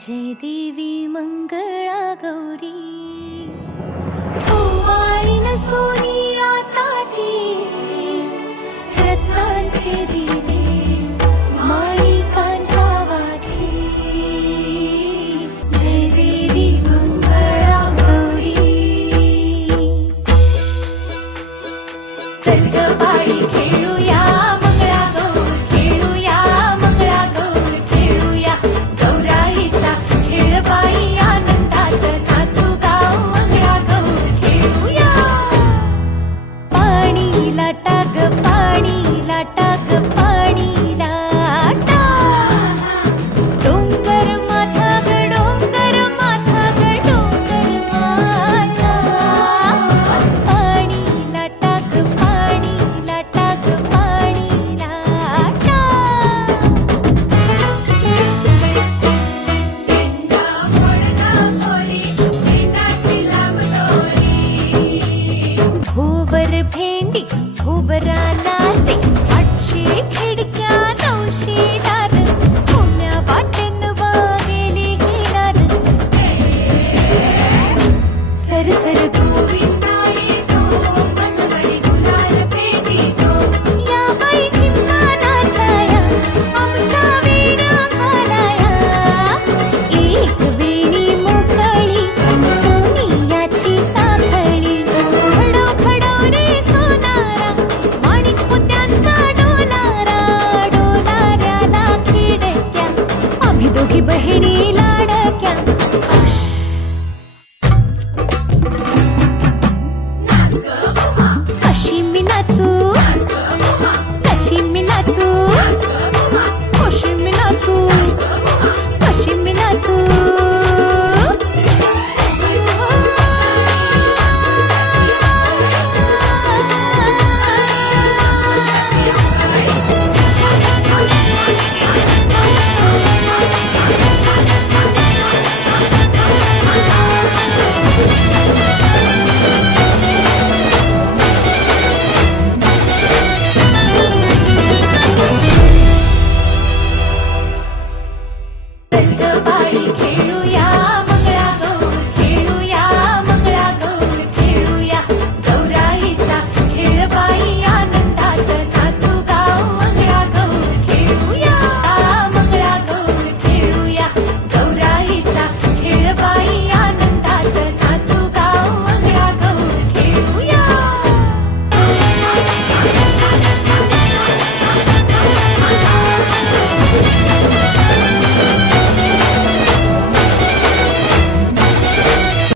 जय देवी मंगळा गौरी ओवाळीन सोनिया ताटी रत्नांचे दिवे माणिकांच्या वाटी जय देवी मंगळा गौरी चल ग बाई खेळूया मंगळागौर खेळूया मंगळागौर खेळूया गौराईचा खेळ बाई आनंदात नाचू गाव मंगळागौर खेळूया पाणी लाटा ग पाणी लाटा ग पाणी लाटा डोंगर माथा ग डोंगर माथा ग डोंगर माथा पाणी लाटा ग पाणी लाटा ग पाणी लाटा भोवर भेंडी भोवरा नाचे 800 खिडक्या 900 दार पुण्या वाटेन वागेली हिलार सरसर गोविंदाई तो मनवरी गुलाल पेटी तो या बाई झिम्मा नाचाया आमच्या वेण्या घालाया एक वेणी मोकळी सोनियाची साखळी खडो खडो रे सोनारा माणिक मोत्यांचा डोलारा डोलाऱ्याला खिडक्या आम्ही दोघी बहिणी लाडक्या